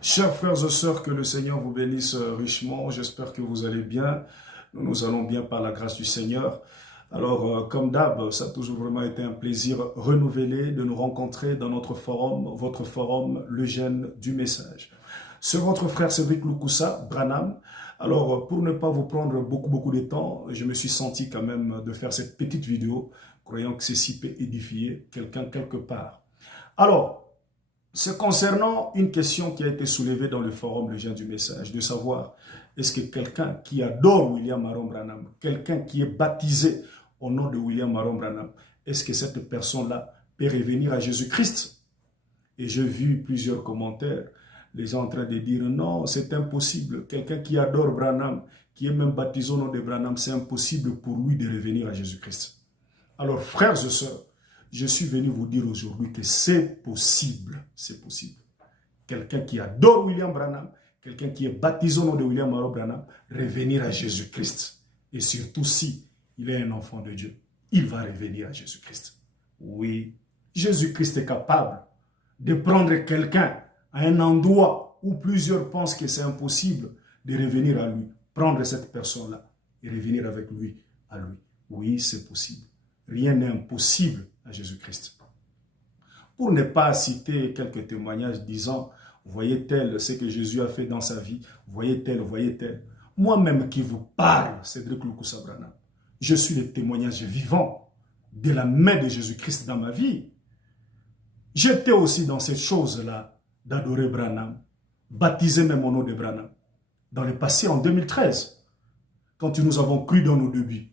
Chers frères et sœurs, que le Seigneur vous bénisse richement. J'espère que vous allez bien. Nous allons bien par la grâce du Seigneur. Alors, comme d'hab, ça a toujours vraiment été un plaisir renouvelé de nous rencontrer dans notre forum, votre forum, le Gène du Message. C'est votre frère Cédric Loukoussa, Branham. Alors, pour ne pas vous prendre beaucoup de temps, je me suis senti quand même de faire cette petite vidéo, croyant que ceci peut édifier quelqu'un quelque part. Alors, c'est concernant une question qui a été soulevée dans le forum Le Gène du Message, de savoir est-ce que quelqu'un qui adore William Maron Branham, quelqu'un qui est baptisé au nom de William Maron Branham, est-ce que cette personne-là peut revenir à Jésus-Christ? Et j'ai vu plusieurs commentaires, les gens en train de dire non, c'est impossible. Quelqu'un qui adore Branham, qui est même baptisé au nom de Branham, c'est impossible pour lui de revenir à Jésus-Christ. Alors, frères et sœurs, je suis venu vous dire aujourd'hui que c'est possible. C'est possible. Quelqu'un qui adore William Branham, quelqu'un qui est baptisé au nom de William Maron Branham, revenir à Jésus-Christ. Et surtout si il est un enfant de Dieu, il va revenir à Jésus-Christ. Oui, Jésus-Christ est capable de prendre quelqu'un à un endroit où plusieurs pensent que c'est impossible de revenir à lui, prendre cette personne-là et revenir avec lui à lui. Oui, c'est possible. Rien n'est impossible à Jésus-Christ. Pour ne pas citer quelques témoignages disant, voyez tel ce que Jésus a fait dans sa vie, voyez tel. Moi-même qui vous parle, Cédric Loukoussa Branham, je suis le témoignage vivant de la main de Jésus-Christ dans ma vie. J'étais aussi dans cette chose-là d'adorer Branham, baptisé même au nom de Branham. Dans le passé, en 2013, quand nous avons cru dans nos débuts,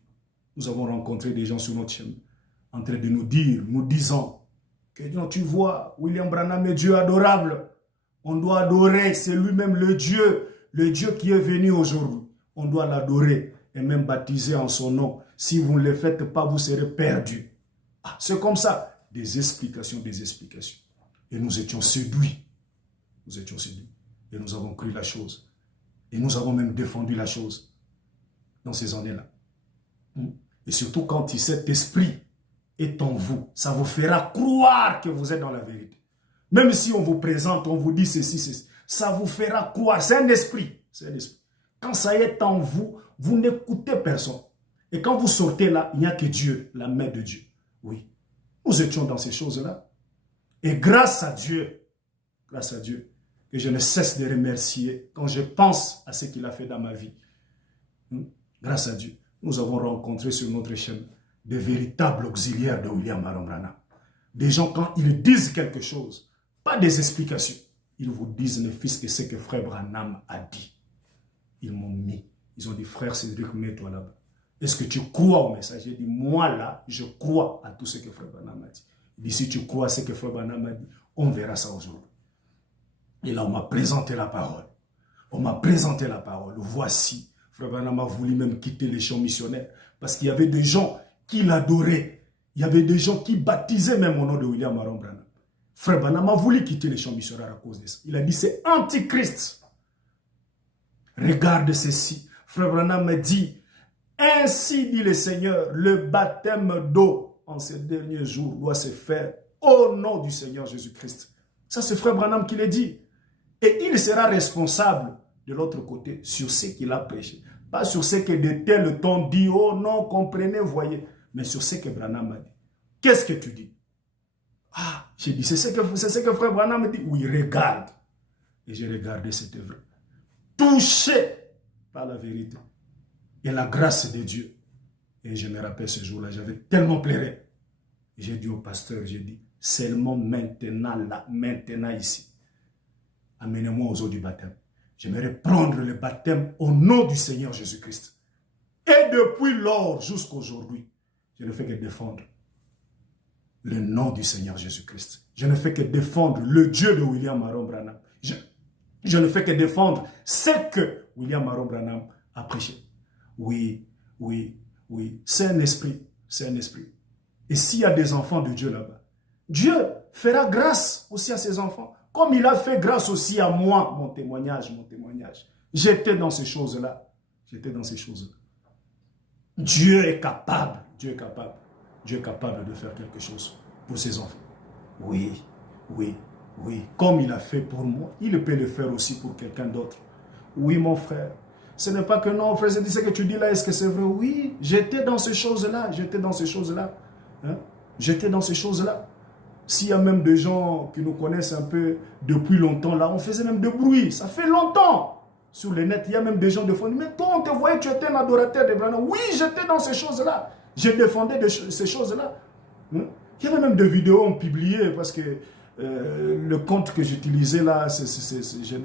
nous avons rencontré des gens sur notre chemin, en train de nous dire, nous disant, que non, tu vois, William Branham est Dieu adorable. On doit adorer, c'est lui-même le Dieu qui est venu aujourd'hui. On doit l'adorer et même baptiser en son nom. Si vous ne le faites pas, vous serez perdus. Ah, c'est comme ça. Des explications. Et nous étions séduits. Et nous avons cru la chose. Et nous avons même défendu la chose dans ces années-là. Et surtout quand cet esprit est en vous, ça vous fera croire que vous êtes dans la vérité. Même si on vous présente, on vous dit ceci, ça vous fera croire. C'est un esprit. Quand ça est en vous, vous n'écoutez personne. Et quand vous sortez là, il n'y a que Dieu, la main de Dieu. Oui, nous étions dans ces choses-là. Et grâce à Dieu, que je ne cesse de remercier quand je pense à ce qu'il a fait dans ma vie. Grâce à Dieu, nous avons rencontré sur notre chemin de véritables auxiliaires de William Maron Branham. Des gens, quand ils disent quelque chose, pas des explications, ils vous disent, mes fils, que c'est que frère Branham a dit. Ils m'ont mis. Ils ont dit, frère Cédric, mets-toi là-bas. Est-ce que tu crois au message? J'ai dit, moi là, je crois à tout ce que frère Branham a dit. Il dit, si tu crois à ce que frère Branham a dit, on verra ça aujourd'hui. Et là, on m'a présenté la parole. Voici, frère Branham a voulu même quitter les champs missionnaires parce qu'il y avait des gens qui l'adoraient. Il y avait des gens qui baptisaient même au nom de William Maron Branham. Frère Branham a voulu quitter les champs missionnaires à cause de ça. Il a dit, c'est antichrist. Regarde ceci. Frère Branham me dit, ainsi dit le Seigneur, le baptême d'eau en ces derniers jours doit se faire au nom du Seigneur Jésus-Christ. Ça, c'est frère Branham qui l'a dit. Et il sera responsable de l'autre côté sur ce qu'il a prêché. Pas sur ce que de tels t'ont dit, oh non, comprenez, voyez. Mais sur ce que Branham a dit. Qu'est-ce que tu dis? Ah, j'ai dit, c'est ce que frère Branham me dit. Oui, regarde. Et j'ai regardé cette œuvre. Touché par la vérité et la grâce de Dieu. Et je me rappelle ce jour-là, j'avais tellement pleuré. J'ai dit au pasteur, j'ai dit, seulement maintenant, là, maintenant ici, amenez-moi aux eaux du baptême. J'aimerais prendre le baptême au nom du Seigneur Jésus-Christ. Et depuis lors jusqu'à aujourd'hui, je ne fais que défendre le nom du Seigneur Jésus-Christ. Je ne fais que défendre le Dieu de William Maron Branham. Je ne fais que défendre ce que William Maron Branham a prêché. Oui. C'est un esprit. Et s'il y a des enfants de Dieu là-bas, Dieu fera grâce aussi à ses enfants. Comme il a fait grâce aussi à moi, mon témoignage. J'étais dans ces choses-là. Dieu est capable de faire quelque chose pour ses enfants. Oui. Oui, comme il a fait pour moi, il peut le faire aussi pour quelqu'un d'autre. Oui, mon frère. Ce n'est pas que non, frère, c'est ce que tu dis là, est-ce que c'est vrai? Oui, j'étais dans ces choses-là, j'étais dans ces choses-là. Hein? J'étais dans ces choses-là. S'il y a même des gens qui nous connaissent un peu depuis longtemps, là, on faisait même de bruit. Ça fait longtemps. Sur le net, il y a même des gens de fond. Mais toi, on te voyait, tu étais un adorateur de Branham. Oui, j'étais dans ces choses-là. Je défendais ces choses-là. Hein? Il y avait même des vidéos on publiait parce que le compte que j'utilisais là, je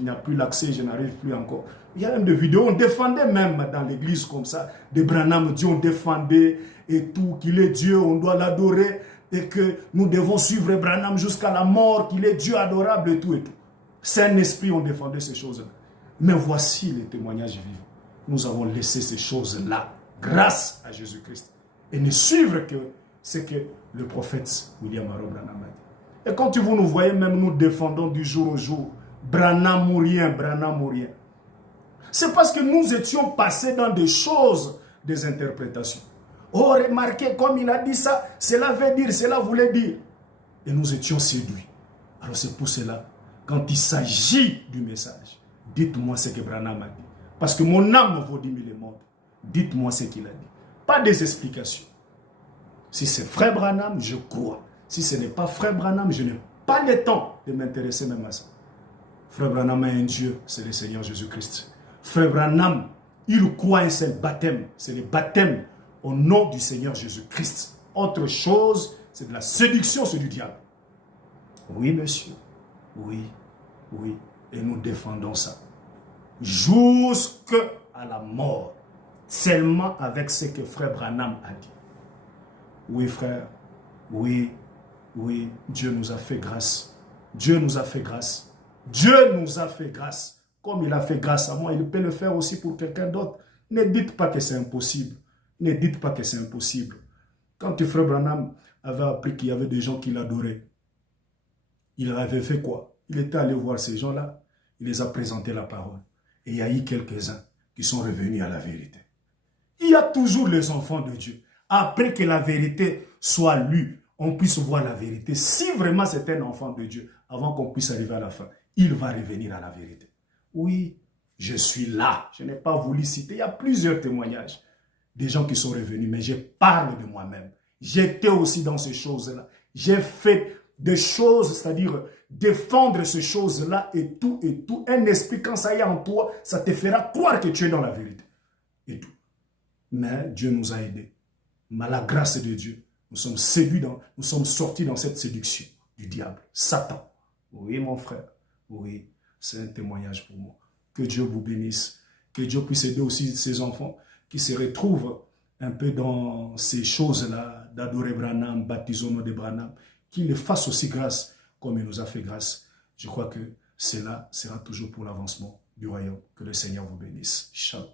n'ai plus l'accès, je n'arrive plus encore. Il y a même des vidéos, on défendait même dans l'église comme ça, de Branham, Dieu, on défendait et tout, qu'il est Dieu, on doit l'adorer et que nous devons suivre Branham jusqu'à la mort, qu'il est Dieu adorable et tout et tout. C'est un esprit, on défendait ces choses-là. Mais voici les témoignages vivants. Nous avons laissé ces choses-là grâce à Jésus-Christ et ne suivre que ce que le prophète William Aaron Branham a dit. Et quand vous nous voyez, même nous défendons du jour au jour, Branham ou rien, Branham ou rien. C'est parce que nous étions passés dans des choses, des interprétations. Oh, remarquez, comme il a dit ça, cela veut dire, cela voulait dire. Et nous étions séduits. Alors c'est pour cela, quand il s'agit du message, dites-moi ce que Branham a dit. Parce que mon âme vaut 10 000 mondes. Dites-moi ce qu'il a dit. Pas des explications. Si c'est frère Branham, je crois. Si ce n'est pas frère Branham, je n'ai pas le temps de m'intéresser même à ça. Frère Branham a un Dieu, c'est le Seigneur Jésus-Christ. Frère Branham, il croit un seul baptême. C'est le baptême au nom du Seigneur Jésus-Christ. Autre chose, c'est de la séduction, c'est du diable. Oui, monsieur. Oui, oui. Et nous défendons ça. Jusqu'à la mort. Seulement avec ce que frère Branham a dit. Oui, frère. Oui, oui. Dieu nous a fait grâce. Dieu nous a fait grâce. Dieu nous a fait grâce. Comme il a fait grâce à moi, il peut le faire aussi pour quelqu'un d'autre. Ne dites pas que c'est impossible. Ne dites pas que c'est impossible. Quand frère Branham avait appris qu'il y avait des gens qui l'adoraient, il avait fait quoi? Il était allé voir ces gens-là, il les a présenté la parole. Et il y a eu quelques-uns qui sont revenus à la vérité. Il y a toujours les enfants de Dieu. Après que la vérité soit lue, on puisse voir la vérité. Si vraiment c'est un enfant de Dieu, avant qu'on puisse arriver à la fin, il va revenir à la vérité. Oui, je suis là. Je n'ai pas voulu citer. Il y a plusieurs témoignages des gens qui sont revenus, mais je parle de moi-même. J'étais aussi dans ces choses-là. J'ai fait des choses, c'est-à-dire défendre ces choses-là et tout, et tout. Un esprit, quand ça y est en toi, ça te fera croire que tu es dans la vérité. Et tout. Mais Dieu nous a aidés. Mais la grâce de Dieu, nous sommes séduits, nous sommes sortis dans cette séduction du diable, Satan. Oui, mon frère. Oui, c'est un témoignage pour moi. Que Dieu vous bénisse. Que Dieu puisse aider aussi ses enfants qui se retrouvent un peu dans ces choses-là, d'adorer Branham, baptiser au nom de Branham, qu'il les fasse aussi grâce comme il nous a fait grâce. Je crois que cela sera toujours pour l'avancement du royaume. Que le Seigneur vous bénisse. Shalom.